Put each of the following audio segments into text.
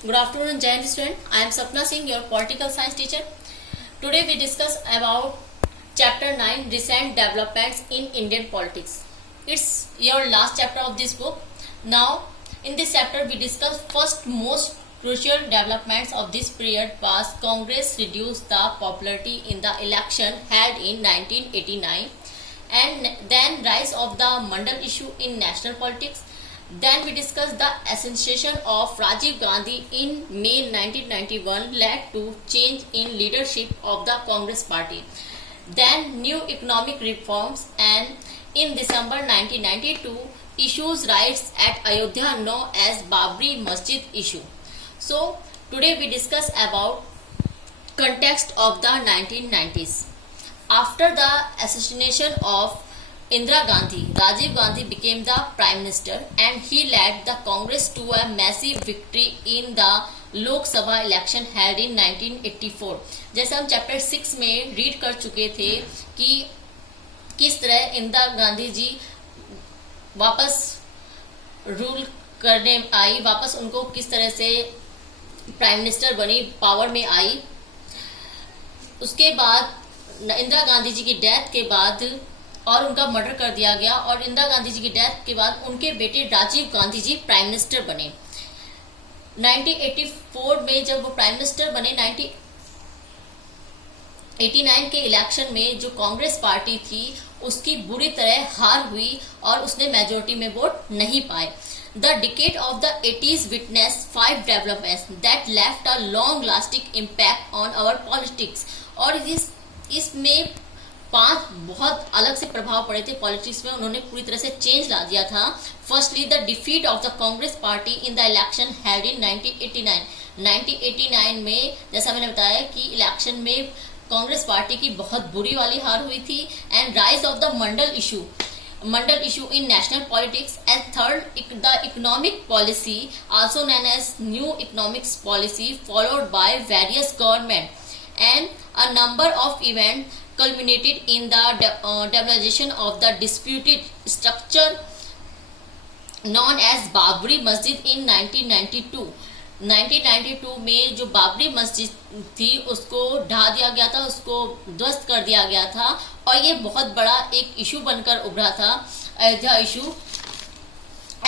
Good afternoon, Jai Hind student. I am Sapna Singh, your political science teacher. Today we discuss about chapter 9, recent developments in Indian politics. It's your last chapter of this book. Now, in this chapter we discuss first most crucial developments of this period was Congress reduced the popularity in the election held in 1989, and then rise of the Mandal issue in national politics. Then we discuss the assassination of Rajiv Gandhi in May 1991 led to change in leadership of the Congress party. Then new economic reforms, and in December 1992 issues riots at Ayodhya known as Babri Masjid issue. So today we discuss about context of the 1990s. After the assassination of Indira Gandhi, Rajiv Gandhi became the Prime Minister and he led the Congress to a massive victory in the Lok Sabha election held in 1984. जैसे हम chapter 6 में read कर चुके थे कि किस तरह इंदिरा गांधी जी वापस रूल करने आई, वापस उनको किस तरह से प्राइम मिनिस्टर बनी, पावर में आई. उसके बाद इंदिरा गांधी जी की डेथ के बाद और उनका मर्डर कर दिया गया, और इंदिरा गांधी जी की डेथ के बाद उनके बेटे राजीव गांधी जी प्राइम मिनिस्टर बने. 1984 में जब वो प्राइम मिनिस्टर बने, 1989 के इलेक्शन में जो कांग्रेस पार्टी थी उसकी बुरी तरह हार हुई और उसने मेजोरिटी में वोट नहीं पाए. The decade of the 80s witness 5 developments that left a long lasting impact on our politics. और इसमें 5 बहुत अलग से प्रभाव पड़े थे पॉलिटिक्स में, उन्होंने पूरी तरह से चेंज ला दिया था. Firstly the defeat of the Congress party in the election held in 1989. 1989 में जैसा मैंने बताया कि इलेक्शन में कांग्रेस पार्टी की बहुत बुरी वाली हार हुई थी. And rise of the Mandal issue in national politics. And third the economic policy also known as new economics policy followed by various government. And a number of event culminated in the demolisation of the disputed structure known as Babri Masjid in 1992. 1992 में जो बाबरी मस्जिद थी उसको ढा दिया गया था, उसको ध्वस्त कर दिया गया था, और ये बहुत बड़ा एक इशू बनकर उभरा था, Ayodhya issue.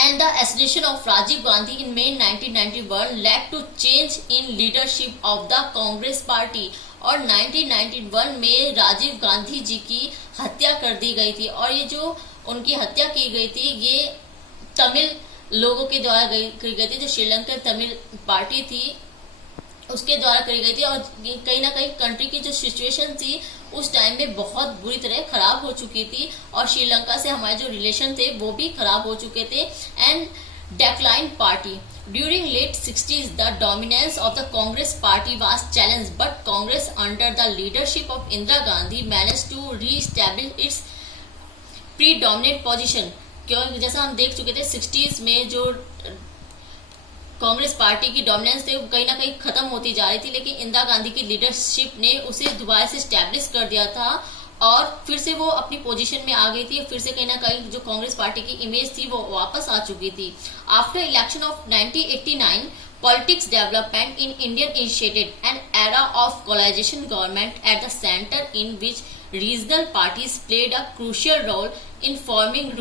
And the assassination of Rajiv Gandhi in May 1991 led to change in leadership of the Congress party. और 1991 में राजीव गांधी जी की हत्या कर दी गई थी, और ये जो उनकी हत्या की गई थी ये तमिल लोगों के द्वारा की गई थी, जो श्रीलंका तमिल पार्टी थी उसके द्वारा करी गई थी. और कहीं ना कहीं कंट्री की जो सिचुएशन थी उस टाइम में बहुत बुरी तरह खराब हो चुकी थी, और श्रीलंका से हमारे जो रिलेशन थे वो भी खराब हो चुके थे. And decline party during late 60s the dominance of the Congress party was challenged, but Congress under the leadership of Indira Gandhi managed to re-establish its predominant position. क्योंकि जैसा हम देख चुके थे 60s में जो कांग्रेस पार्टी की डोमिनेंस थे कहीं ना कहीं खत्म होती जा रही थी, लेकिन इंदिरा गांधी की लीडरशिप ने उसे दोबारा से स्टैब्लिश कर दिया था और फिर से वो अपनी पोजीशन में आ गई थी. फिर से कहीं ना कहीं जो कांग्रेस पार्टी की इमेज थी वो वापस आ चुकी थी. After election of 1989 politics development in Indian initiated an era of coalition government at the centre in which regional parties played a crucial role in forming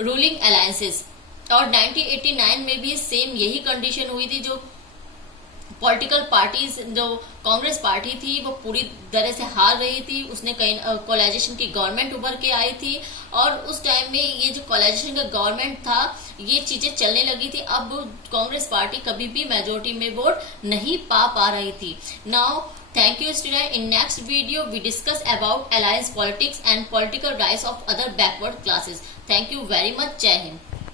ruling alliances. और 1989 में भी सेम यही कंडीशन हुई थी. जो पॉलिटिकल पार्टीज, जो Congress party थी वो पूरी तरह से हार रही थी, उसने कहीं कोलाइजेशन की गवर्नमेंट उभर के आई थी, और उस टाइम में ये जो कोलाइजेशन का गवर्नमेंट था ये चीजें चलने लगी थी. अब कांग्रेस पार्टी कभी भी मेजोरिटी में वोट नहीं पा रही थी. Now thank you student. In next video we discuss about alliance politics and political rise of other backward classes. Thank you very much. Jai Hind.